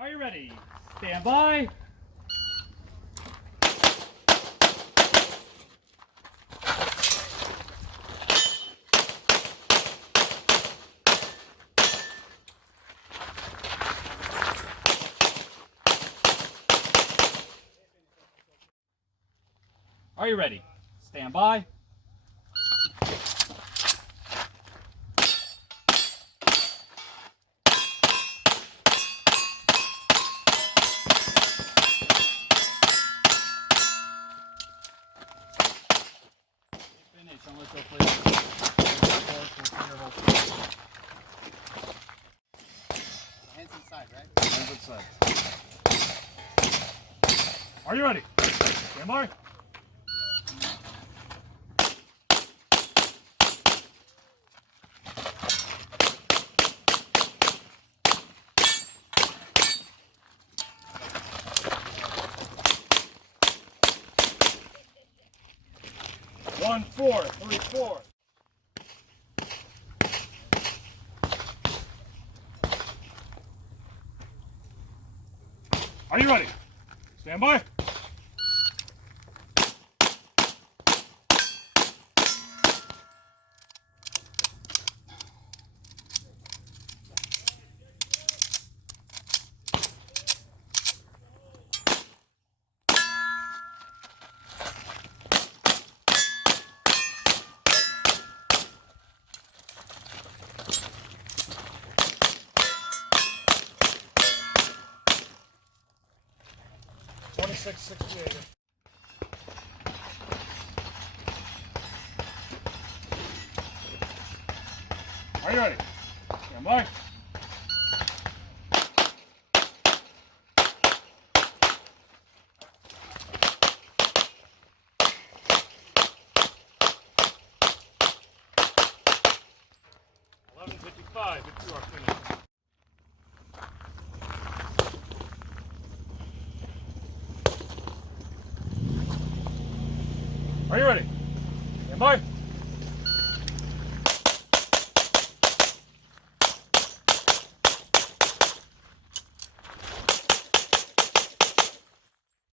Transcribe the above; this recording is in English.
Are you ready? Stand by. Are you ready? Stand by. Finish unless you'll play. Hands inside, right? Hands inside. Are you ready? Stand by. One, 4, 3, 4. Are you ready? Stand by. $26.68. Are you ready? Stand by. $11.55 if you are finished. Are you ready? Stand by.